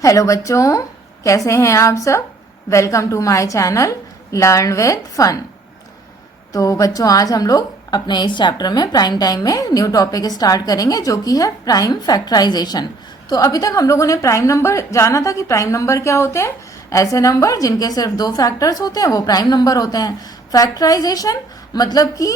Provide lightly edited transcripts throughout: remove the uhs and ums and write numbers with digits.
Hello बच्चों, कैसे हैं आप सब। Welcome to my channel learn with fun. तो बच्चों, आज हम लोग अपने इस चैप्टर में प्राइम टाइम में न्यू टॉपिक स्टार्ट करेंगे, जो कि है प्राइम फैक्टराइजेशन। तो अभी तक हम लोगों ने प्राइम नंबर जाना था कि प्राइम नंबर क्या होते हैं। ऐसे नंबर जिनके सिर्फ दो फैक्टर्स होते हैं वो प्राइम नंबर होते हैं। फैक्टराइजेशन मतलब कि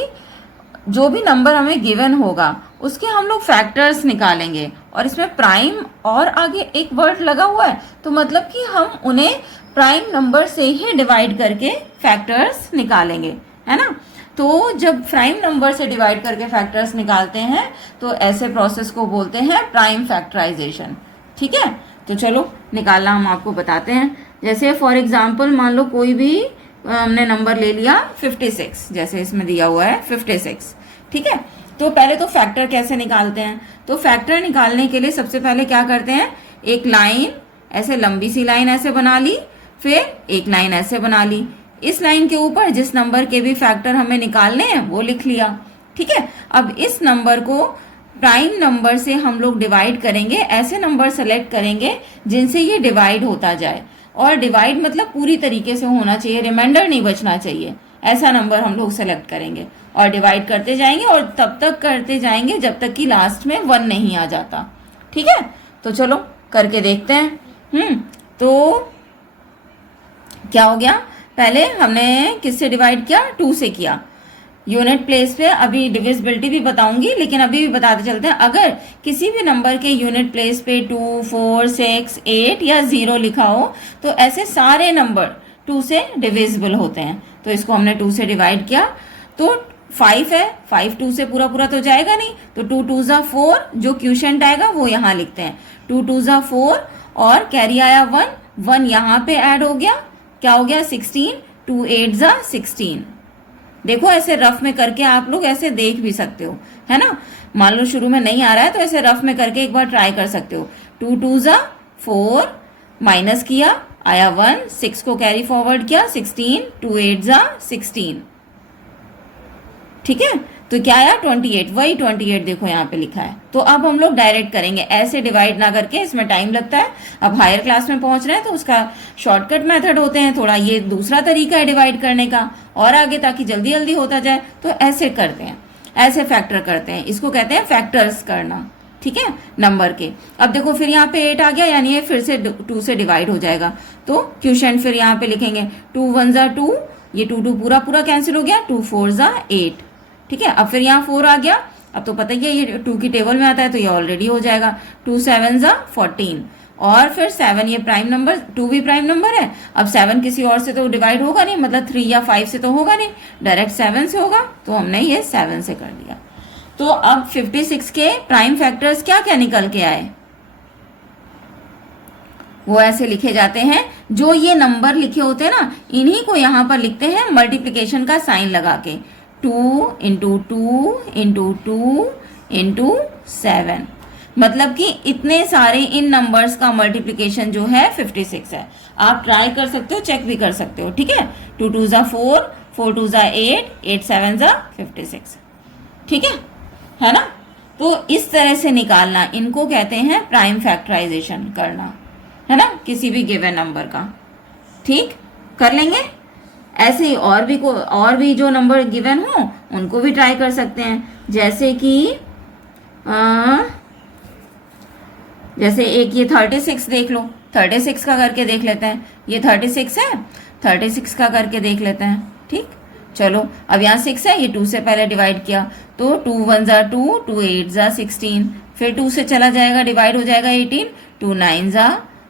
जो भी नंबर हमें गिवन होगा उसके हम लोग फैक्टर्स निकालेंगे, और इसमें प्राइम और आगे एक वर्ड लगा हुआ है, तो मतलब कि हम उन्हें प्राइम नंबर से ही डिवाइड करके फैक्टर्स निकालेंगे, है ना। तो जब प्राइम नंबर से डिवाइड करके फैक्टर्स निकालते हैं तो ऐसे प्रोसेस को बोलते हैं प्राइम फैक्टराइजेशन। ठीक है, तो चलो निकालना हम आपको बताते हैं। जैसे फॉर एग्जाम्पल मान लो कोई भी हमने नंबर ले लिया 56, जैसे इसमें दिया हुआ है 56। ठीक है, तो पहले तो फैक्टर कैसे निकालते हैं। तो फैक्टर निकालने के लिए सबसे पहले क्या करते हैं, एक लाइन ऐसे लंबी सी लाइन ऐसे बना ली, फिर एक लाइन ऐसे बना ली। इस लाइन के ऊपर जिस नंबर के भी फैक्टर हमें निकालने हैं वो लिख लिया। ठीक है, अब इस नंबर को प्राइम नंबर से हम लोग डिवाइड करेंगे। ऐसे नंबर सेलेक्ट करेंगे जिनसे ये डिवाइड होता जाए, और डिवाइड मतलब पूरी तरीके से होना चाहिए, रिमाइंडर नहीं बचना चाहिए। ऐसा नंबर हम लोग सेलेक्ट करेंगे और डिवाइड करते जाएंगे, और तब तक करते जाएंगे जब तक कि लास्ट में 1 नहीं आ जाता। ठीक है, तो चलो करके देखते हैं। तो क्या हो गया, पहले हमने किससे डिवाइड किया, 2 से किया। यूनिट प्लेस पे अभी डिविजिबिलिटी भी बताऊंगी, लेकिन अभी भी बताते चलते हैं। अगर किसी भी नंबर के यूनिट प्लेस पे 2, 4, 6, 8 या 0 लिखा हो तो ऐसे सारे नंबर 2 से डिविजिबल होते हैं। तो इसको हमने 2 से डिवाइड किया, तो 5 है, 5 2 से पूरा पूरा तो जाएगा नहीं, तो 2 2 जा 4, जो क्यूशेंट आएगा वो यहाँ लिखते हैं। 2 2 जा 4 और कैरी आया 1, 1 यहाँ पे ऐड हो गया, क्या हो गया 16, 2 8 जा 16। देखो ऐसे रफ में करके आप लोग ऐसे देख भी सकते हो, है ना। मान लो शुरू में नहीं आ रहा है तो ऐसे रफ में करके एक बार ट्राई कर सकते हो। 2 2 जा 4, माइनस किया आया 1, 6 को कैरी फॉरवर्ड किया 16, 2 8 जा 16। ठीक है, तो क्या आया 28, वही 28 देखो यहाँ पे लिखा है। तो अब हम लोग डायरेक्ट करेंगे, ऐसे डिवाइड ना करके, इसमें टाइम लगता है। अब हायर क्लास में पहुंच रहे हैं तो उसका शॉर्टकट मेथड होते हैं थोड़ा, ये दूसरा तरीका है डिवाइड करने का, और आगे ताकि जल्दी जल्दी होता जाए तो ऐसे करते हैं, ऐसे फैक्टर करते हैं। इसको कहते हैं फैक्टर्स करना। ठीक है, नंबर के। अब देखो फिर यहाँ पे 8 आ गया, यानी ये फिर से 2 से डिवाइड हो जाएगा। तो क्वेश्चन फिर यहाँ पे लिखेंगे 2 1 जा 2, ये 2 2 पूरा पूरा कैंसिल हो गया, 2 4 जा 8। ठीक है, अब फिर यहाँ 4 आ गया, अब तो पता ही है ये 2 की टेबल में आता है तो ये ऑलरेडी हो जाएगा। 2 7 जा 14, और फिर 7, ये प्राइम नंबर, 2 भी प्राइम नंबर है। अब 7 किसी और से तो डिवाइड होगा नहीं, मतलब 3 या 5 से तो होगा नहीं, डायरेक्ट 7 से होगा, तो हमने ये 7 से कर दिया। तो अब 56 के प्राइम फैक्टर्स क्या क्या निकल के आए, वो ऐसे लिखे जाते हैं। जो ये नंबर लिखे होते हैं ना, इन्हीं को यहाँ पर लिखते हैं मल्टीप्लीकेशन का साइन लगा के, 2 इंटू 2 इंटू 2 इंटू 7। मतलब कि इतने सारे इन नंबर्स का मल्टीप्लीकेशन जो है 56 है। आप ट्राई कर सकते हो, चेक भी कर सकते हो। ठीक है, 2 2 जा 4, 4 2 जा 8, 8 7 जा 56। ठीक है ना। तो इस तरह से निकालना, इनको कहते हैं प्राइम फैक्टराइजेशन करना, है ना, किसी भी गिवन नंबर का। ठीक, कर लेंगे। ऐसे ही और भी जो नंबर गिवन हो उनको भी ट्राई कर सकते हैं। जैसे कि जैसे एक ये 36 देख लो, 36 का करके देख लेते हैं। ये 36 है, 36 का करके देख लेते हैं। ठीक, चलो अब यहाँ 6 है, ये 2 से पहले डिवाइड किया, तो 2 1 जा 2, 2 8 जा 16, फिर 2 से चला जाएगा, डिवाइड हो जाएगा 18, 2 9 जा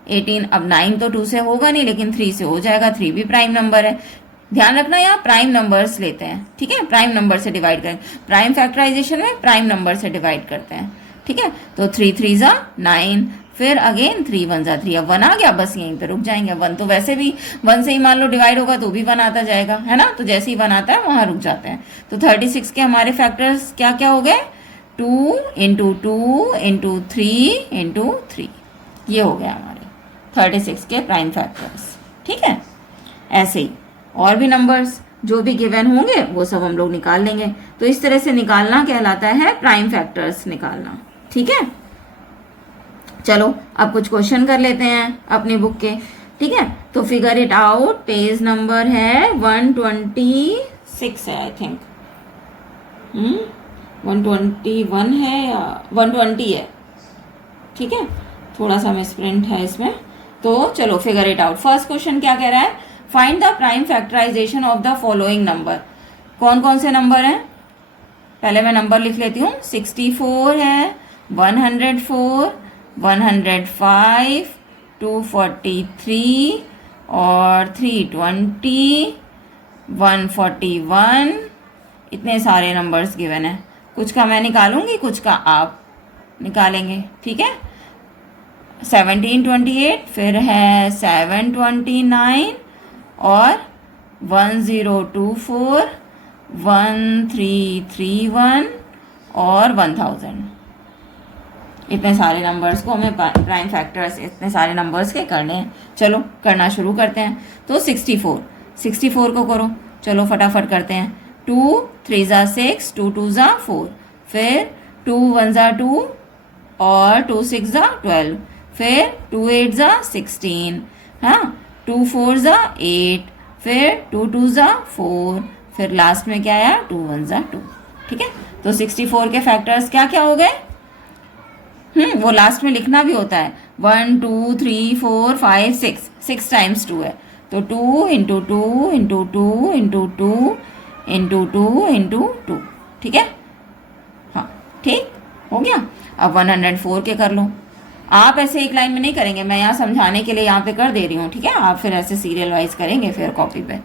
18। अब 9 तो 2 से होगा नहीं, लेकिन 3 से हो जाएगा, 3 भी प्राइम नंबर है। ध्यान रखना, यहाँ प्राइम नंबर्स लेते हैं। ठीक है, प्राइम नंबर से डिवाइड करें, प्राइम फैक्टराइजेशन में प्राइम नंबर से डिवाइड करते हैं। ठीक है, तो 3 3 जा 9, फिर अगेन 3 1 जा 3। अब 1 आ गया, बस यहीं पे रुक जाएंगे। 1 तो वैसे भी 1 से ही मान लो डिवाइड होगा तो भी 1 आता जाएगा, है ना। तो जैसे ही 1 आता है वहां रुक जाते हैं। तो 36 के हमारे फैक्टर्स क्या क्या हो गए, 2 इंटू 2 इंटू 3 इंटू 3। ये हो गया हमारे 36 के प्राइम फैक्टर्स। ठीक है, ऐसे ही और भी नंबर्स जो भी गिवन होंगे वो सब हम लोग निकाल लेंगे। तो इस तरह से निकालना कहलाता है प्राइम फैक्टर्स निकालना। ठीक है, चलो अब कुछ क्वेश्चन कर लेते हैं अपनी बुक के, ठीक है। तो figure it out, page number है 126 है आई थिंक, 121 है या 120 है, ठीक है, थोड़ा सा मिसप्रिंट है इसमें। तो चलो figure it out. First question क्या कह रहा है, find the prime factorization of the following number. कौन कौन से नंबर हैं, पहले मैं नंबर लिख लेती हूँ। 64 है, 104, 105, 243 और 320, 141, इतने सारे नंबर्स गिवन है। कुछ का मैं निकालूंगी, कुछ का आप निकालेंगे, ठीक है। 1728, फिर है 729 और 1024, 1331 और 1000। इतने सारे नंबर्स को हमें प्राइम फैक्टर्स इतने सारे नंबर्स के करने हैं। चलो करना शुरू करते हैं। तो 64 को करो, चलो फटाफट करते हैं। 2 3 ज़ा 6, 2 2 ज़ा 4, फिर 2 1 ज़ा 2 और 2 6 ज़ा 12, फिर 2 8 ज़ा 16, हाँ, 2 4 ज़ा 8, फिर 2 2 ज़ा 4, फिर लास्ट में क्या आया 2 1 ज़ा 2, ठीक है। तो 64 के फैक्टर्स क्या क्या हो गए, वो लास्ट में लिखना भी होता है। 1 2 3 4 5 6 टाइम्स 2 है, तो 2 into 2 into 2 into 2 into 2 into 2, ठीक है, हाँ ठीक हो गया। अब 104 के कर लो। आप ऐसे एक लाइन में नहीं करेंगे, मैं यहाँ समझाने के लिए यहाँ पे कर दे रही हूँ, ठीक है। आप फिर ऐसे सीरियल वाइज करेंगे फिर कॉपी पे,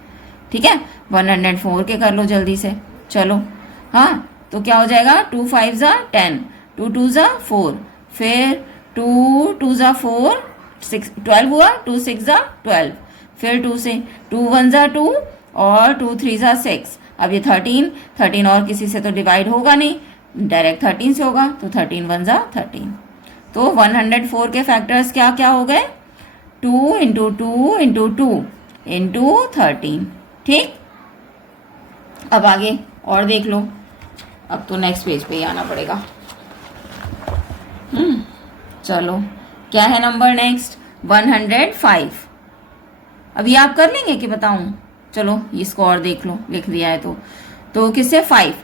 ठीक है। 104 के कर लो जल्दी से, चलो, हाँ। तो क्या हो जाएगा, 2 5 ज़ा 10, 2 2 ज़ा 4, फिर 2 2 ज़ा 4, 12 हुआ, 2 6 ज़ा 12, फिर 2 से 2 1 ज़ा 2 और 2 3 ज़ा 6। अब ये 13 और किसी से तो डिवाइड होगा नहीं, डायरेक्ट 13 से होगा, तो 13 1 ज़ा 13। तो 104 के फैक्टर्स क्या क्या हो गए, 2 इंटू 2 इंटू 2 इंटू 13, ठीक। अब आगे और देख लो, अब तो नेक्स्ट पेज पे ही आना पड़ेगा। चलो क्या है नंबर नेक्स्ट, 105। अभी आप कर लेंगे कि बताऊं, चलो इसको और देख लो, लिख दिया है तो किससे 5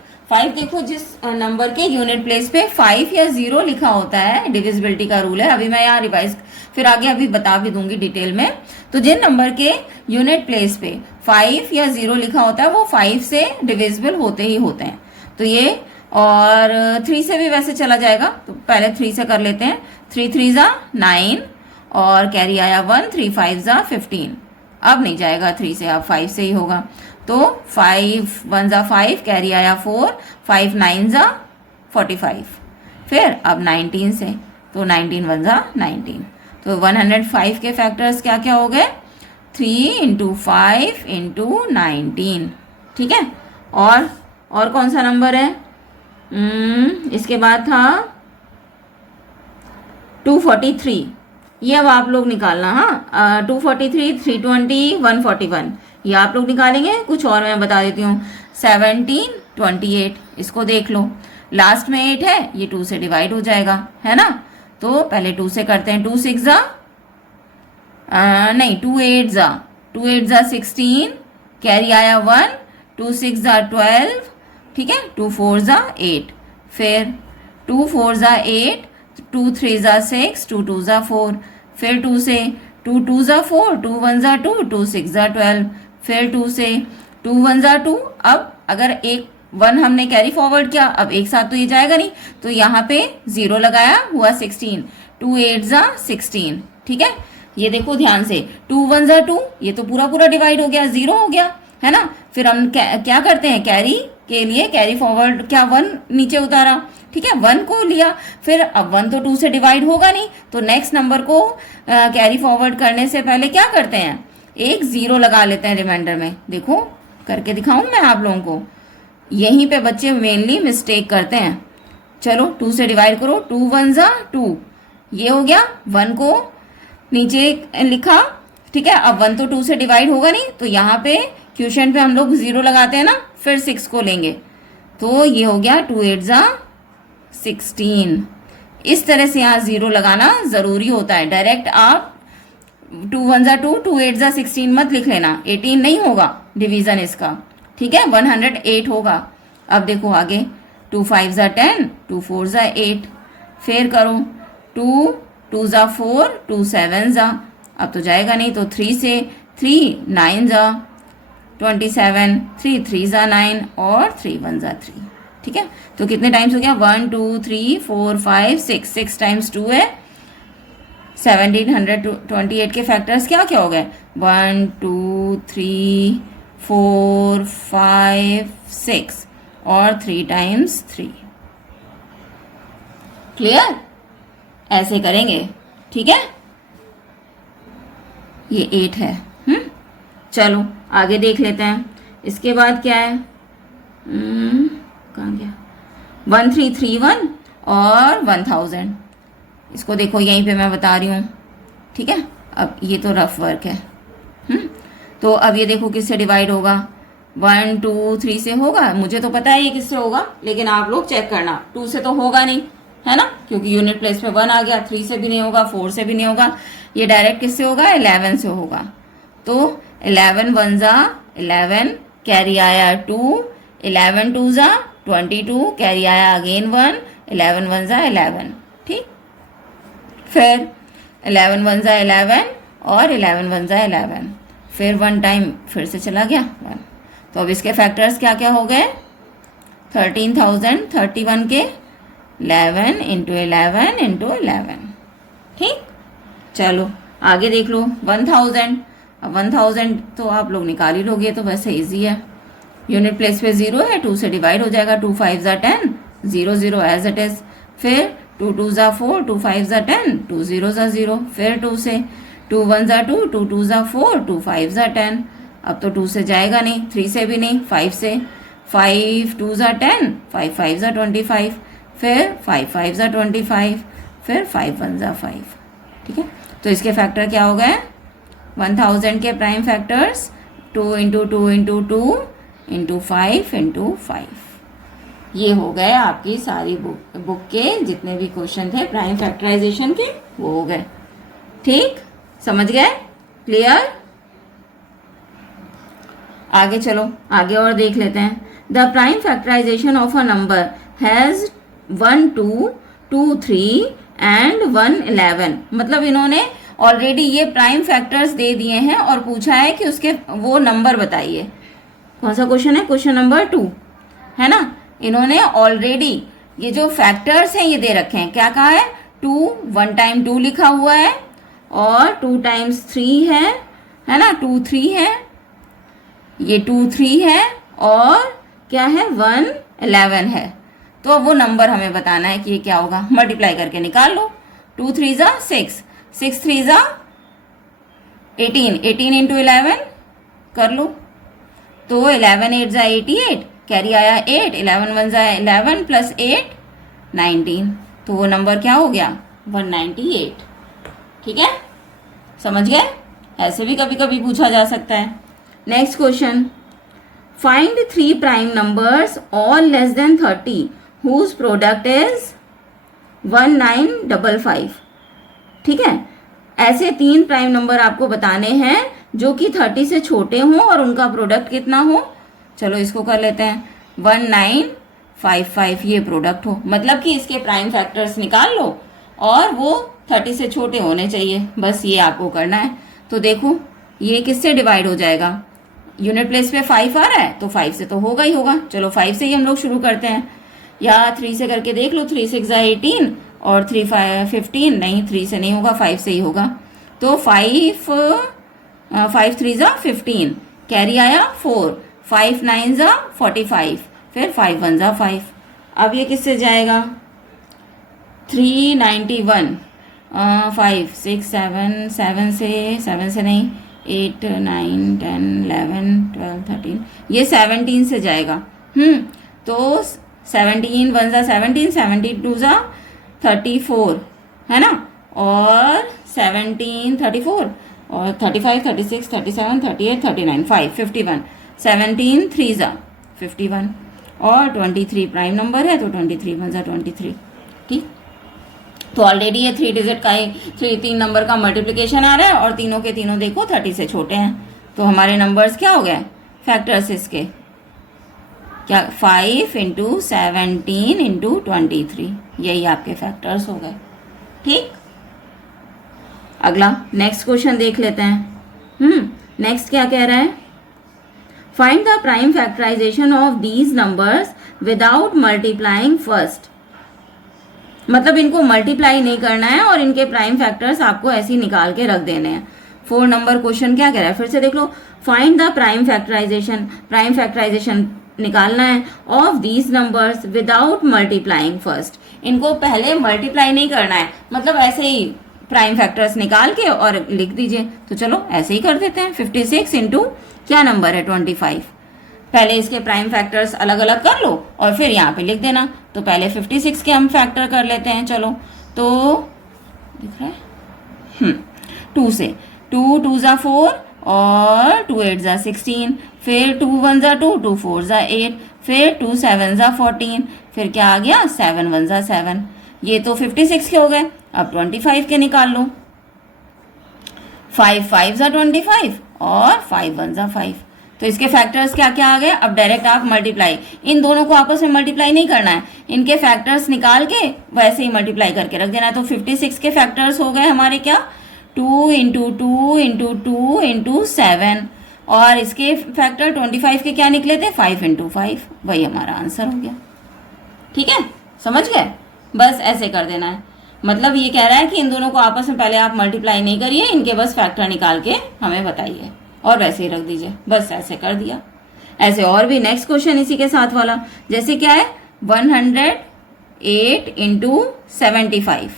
देखो, जिस नंबर के यूनिट प्लेस पे 5 या 0 लिखा होता है, डिविजिबिलिटी का रूल है। अभी मैं यहाँ रिवाइज फिर आगे अभी बता भी दूंगी डिटेल में। तो जिन नंबर के यूनिट प्लेस पे 5 या 0 लिखा होता है वो 5 से डिविजिबल होते ही होते हैं। तो ये, और 3 से भी वैसे चला जाएगा, तो पहले 3 से कर लेते हैं। 3 3 ज़ा 9 और कैरी आया 1, 3 5 ज़ा 15। अब नहीं जाएगा 3 से, अब 5 से ही होगा। तो 5 1 ज़ा 5, कैरी आया 4, 5 9 ज़ा 45, फिर अब 19 से, तो 19 1 ज़ा 19। तो 105 के फैक्टर्स क्या क्या हो गए, 3 इंटू 5 इंटू 19, ठीक है। और कौन सा नंबर है, इसके बाद था 243, ये अब आप लोग निकालना, हाँ। 243, 320, 141, ये आप लोग निकालेंगे। कुछ और मैं बता देती हूँ, 17 28, इसको देख लो, लास्ट में 8 है, ये 2 से डिवाइड हो जाएगा, है ना। तो पहले 2 से करते हैं। 2 6 ज़ा नहीं, 2 8 ज़ा 16, कैरी आया 1, 2 6 ज़ा 12, ठीक है। 2 4 ज़ा 8, फिर 2 4 ज़ा 8, 2 3 ज़ा 6, 2 2 ज़ा 4, फिर 2 से 2 2 ज़ा 4, 2 1 ज़ा 2, 2 6 ज़ा 12, फिर 2 से 2 1 ज़ा 2। अब अगर एक 1 हमने कैरी फॉरवर्ड किया, अब एक साथ तो ये जाएगा नहीं, तो यहाँ पे 0 लगाया, हुआ 16, 2 8 ज़ा 16, ठीक है। ये देखो ध्यान से, 2 1 ज़ा 2, ये तो पूरा पूरा डिवाइड हो गया, 0 हो गया, है ना। फिर हम क्या करते हैं, कैरी के लिए कैरी फॉरवर्ड, क्या 1 नीचे उतारा, ठीक है, 1 को लिया। फिर अब 1 तो 2 से डिवाइड होगा नहीं, तो नेक्स्ट नंबर को कैरी फॉरवर्ड करने से पहले क्या करते हैं, एक 0 लगा लेते हैं रिमाइंडर में। देखो करके दिखाऊं मैं आप लोगों को, यहीं पे बच्चे मेनली मिस्टेक करते हैं। चलो 2 से डिवाइड करो, 2 1 ज़ा 2, ये हो गया, 1 को नीचे लिखा, ठीक है। अब 1 तो 2 से डिवाइड होगा नहीं, तो यहाँ पे क्वेश्चन पे हम लोग 0 लगाते हैं ना, फिर 6 को लेंगे, तो ये हो गया 2 8 ज़ा 16, इस तरह से यहाँ 0 लगाना ज़रूरी होता है। डायरेक्ट आप 2 1 जा 2, 2 8 जा 16 मत लिख लेना, 18 नहीं होगा डिवीज़न इसका, ठीक है, 108 होगा। अब देखो आगे, 2 5 जा 10, 2 4 जा 8, फिर करो 2 2 जा 4, 2 7 जा, अब तो जाएगा नहीं, तो 3 से 3 9 जा 27, 3 3 जा 9 और 3 1 जा 3, ठीक है। तो कितने टाइम्स हो गया, 1 2 3 4 5 6, 6 टाइम्स 2 है 1728 के फैक्टर्स क्या क्या हो गए, 1 2 3 4 5 6 और 3 टाइम्स 3। क्लियर, ऐसे करेंगे, ठीक है। ये 8 है। चलो आगे देख लेते हैं। इसके बाद क्या है, कहाँ गया, 1331 और 1000। इसको देखो यहीं पे मैं बता रही हूँ, ठीक है। अब ये तो रफ वर्क है। तो अब ये देखो किससे डिवाइड होगा, 1 2 3 से होगा, मुझे तो पता है ये किससे होगा, लेकिन आप लोग चेक करना, 2 से तो होगा नहीं, है ना, क्योंकि यूनिट प्लेस पे 1 आ गया। 3 से भी नहीं होगा, 4 से भी नहीं होगा, ये डायरेक्ट किससे होगा, 11 से होगा। तो 11 1 जा 11, कैरी आया 2, 11 2 जा 22, कैरी आया अगेन 1, 11 1 जा 11, ठीक। फिर 11 1 जा 11 और 11 1 जा 11, फिर 1 टाइम फिर से चला गया 1। तो अब इसके फैक्टर्स क्या क्या हो गए, 13,031 के 11 इंटू 11 इंटू 11, ठीक। चलो आगे देख लो 1000। अब 1000 तो आप लोग निकाल ही लोगे, तो वैसे इजी है, यूनिट प्लेस पे 0 है, 2 से डिवाइड हो जाएगा, 2 5 जा 10, 0 0 एज इट इज। फिर 2 2 जा 4, 2 5 जा 10, 2 0 जा 0, फिर 2 से 2 1 जा 2, 2 2 जा 4, 2 5 जा 10, अब तो 2 से जाएगा नहीं, 3 से भी नहीं, 5 से, 5 2 जा 10, 5 5 जा 25, फिर 5 5 जा 25, फिर 5 1 जा 5, ठीक है। तो इसके फैक्टर क्या हो गए, 1000 के prime factors 2 into 2 into 2 into 5 into 5। ये हो गए आपकी सारी बुक के जितने भी क्वेश्चन थे प्राइम फैक्टराइजेशन के, वो हो गए, ठीक, समझ गए, क्लियर। आगे चलो, आगे और देख लेते हैं। The prime factorization of a number has 1 2 2 3 and 1 11। मतलब इन्होंने ऑलरेडी ये प्राइम फैक्टर्स दे दिए हैं और पूछा है कि उसके वो नंबर बताइए। कौन सा क्वेश्चन है, क्वेश्चन नंबर 2 है ना। इन्होंने ऑलरेडी ये जो फैक्टर्स हैं ये दे रखे हैं, क्या कहा है, 2 1 टाइम 2 लिखा हुआ है और 2 टाइम्स 3 है ना, 2 3 है, ये 2 3 है और क्या है 1 11 है। तो अब वो नंबर हमें बताना है कि ये क्या होगा, मल्टीप्लाई करके निकाल लो, 2 3 जा 6, 6 3 जा 18, 18 इंटू 11 कर लो, तो 11 8 जा 88, कैरी आया 8, 11 1 जा 11 प्लस 8 19, तो वो नंबर क्या हो गया 198, ठीक है, समझ गए। ऐसे भी कभी कभी पूछा जा सकता है। Next question, find 3 prime numbers all less than 30 whose product is 1955। ठीक है, ऐसे 3 प्राइम नंबर आपको बताने हैं जो कि 30 से छोटे हों और उनका प्रोडक्ट कितना हो। चलो इसको कर लेते हैं, 1955 ये प्रोडक्ट हो, मतलब कि इसके प्राइम फैक्टर्स निकाल लो और वो 30 से छोटे होने चाहिए, बस ये आपको करना है। तो देखो ये किससे डिवाइड हो जाएगा, यूनिट प्लेस पे 5 आ रहा है तो 5 से तो होगा ही होगा। चलो 5 से ही हम लोग शुरू करते हैं, या 3 से करके देख लो, 3 6 18 और 3 5 15, नहीं 3 से नहीं होगा, 5 से ही होगा। तो 5 3 जा 15, कैरी आया 4, 5 9 जा 45, फिर 5 1 जा 5। अब ये किससे जाएगा, 391, 5 6 7 7 से नहीं, 8 9 10 11 12 13, ये 17 से जाएगा। तो 17 1 जा 17, 17 2 जा 34 है ना, और 17 34 और 35 36 37 38 39 5 51, 17 3 जा 51 और 23 प्राइम नंबर है तो 23 1 जा 23। ठीक, तो ऑलरेडी ये 3 डिजिट का ही 3 नंबर का मल्टीप्लिकेशन आ रहा है और तीनों के तीनों देखो 30 से छोटे हैं, तो हमारे नंबर्स क्या हो गए फैक्टर्स इसके, क्या 5 इंटू 17 इंटू 23, यही आपके फैक्टर्स हो गए। ठीक, अगला नेक्स्ट क्वेश्चन देख लेते हैं। नेक्स्ट क्या कह रहा है, find the prime factorization of these numbers without multiplying first. मतलब इनको मल्टीप्लाई नहीं करना है और इनके प्राइम फैक्टर्स आपको ऐसे ही निकाल के रख देने हैं। 4 नंबर क्वेश्चन क्या कह रहा है, फिर से देख लो, फाइंड द प्राइम फैक्टराइजेशन निकालना है of these numbers without multiplying first. इनको पहले मल्टीप्लाई नहीं करना है, मतलब ऐसे ही प्राइम फैक्टर्स निकाल के और लिख दीजिए। तो चलो ऐसे ही कर देते हैं। 56 इंटू क्या नंबर है 25, पहले इसके प्राइम फैक्टर्स अलग अलग कर लो और फिर यहाँ पे लिख देना। तो पहले 56 के हम फैक्टर कर लेते हैं। चलो तो दिख रहा है 2 से, 2 2 ज़ा 4 और 2 8 ज़ा 16, फिर 2 1 ज़ा 2, 2 4 ज़ा 8, फिर 2 7 ज़ा 14, फिर क्या आ गया 7 1 ज़ा 7। ये तो 56 के हो गए। अब 25 के निकाल लो, 5 5 ज़ा 25 और 5 1 ज़ा 5। तो इसके फैक्टर्स क्या क्या आ गए। अब डायरेक्ट आप मल्टीप्लाई, इन दोनों को आपस में मल्टीप्लाई नहीं करना है, इनके फैक्टर्स निकाल के वैसे ही मल्टीप्लाई करके रख देना है। तो 56 के फैक्टर्स हो गए हमारे क्या 2 इंटू 2 इंटू 2 इंटू 7, और इसके फैक्टर 25 के क्या निकले थे 5 इंटू 5, वही हमारा आंसर हो गया। ठीक है, समझ गए, बस ऐसे कर देना है। मतलब ये कह रहा है कि इन दोनों को आपस में पहले आप मल्टीप्लाई नहीं करिए, इनके बस फैक्टर निकाल के हमें बताइए और वैसे ही रख दीजिए, बस ऐसे कर दिया। ऐसे और भी नेक्स्ट क्वेश्चन इसी के साथ वाला, जैसे क्या है 108 इंटू 75,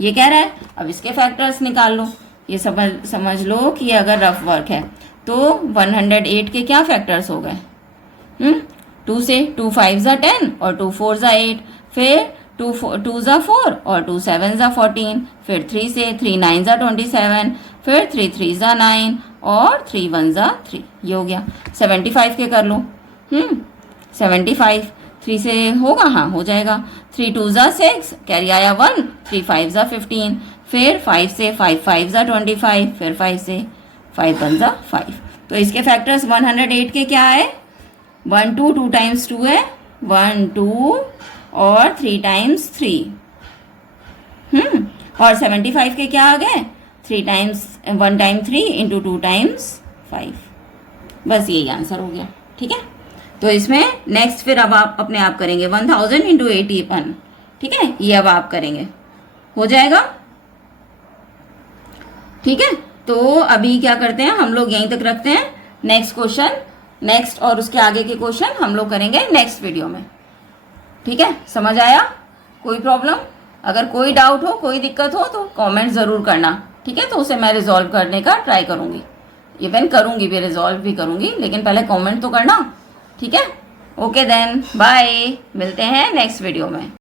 ये कह रहा है। अब इसके फैक्टर्स निकाल लो। ये समझ लो कि अगर रफ वर्क है तो 108 के क्या फैक्टर्स हो गए 2 से, 2 5 ज़ा 10 और 2 4 ज़ा 8, फिर 2 ज़ा 4 और 2 7 ज़ा 14, फिर 3 से, 3 9 ज़ा 27, फिर 3 3 ज़ा 9 और 3 1 ज़ा 3, ये हो गया। 75 के कर लो 75 3 से होगा, हाँ हो जाएगा। 3 2 ज़ा 6, कैरी आया 1, 3 5 ज़ा 15, फिर 5 से, 5 5 ज़ा 25, फिर 5 से 5 1 ज़ा 5। तो इसके फैक्टर्स 108 के क्या है 1 2 2 टाइम्स 2 है 1 2 और 3 टाइम्स 3, और 75 के क्या आ गए 3 टाइम्स 1 टाइम 3 इंटू 2 टाइम्स 5, बस यही आंसर हो गया। ठीक है, तो इसमें नेक्स्ट फिर अब आप अपने आप करेंगे 1000 इंटू 81, ठीक है, ये अब आप करेंगे, हो जाएगा। ठीक है, तो अभी क्या करते हैं हम लोग यहीं तक रखते हैं। नेक्स्ट क्वेश्चन, नेक्स्ट और उसके आगे के क्वेश्चन हम लोग करेंगे नेक्स्ट वीडियो में। ठीक है, समझ आया, कोई प्रॉब्लम, अगर कोई डाउट हो, कोई दिक्कत हो तो कमेंट ज़रूर करना। ठीक है, तो उसे मैं रिजॉल्व करने का ट्राई करूँगी, इवन करूँगी भी, रिजॉल्व भी करूँगी, लेकिन पहले कमेंट तो करना। ठीक है, ओके देन, बाय, मिलते हैं नेक्स्ट वीडियो में।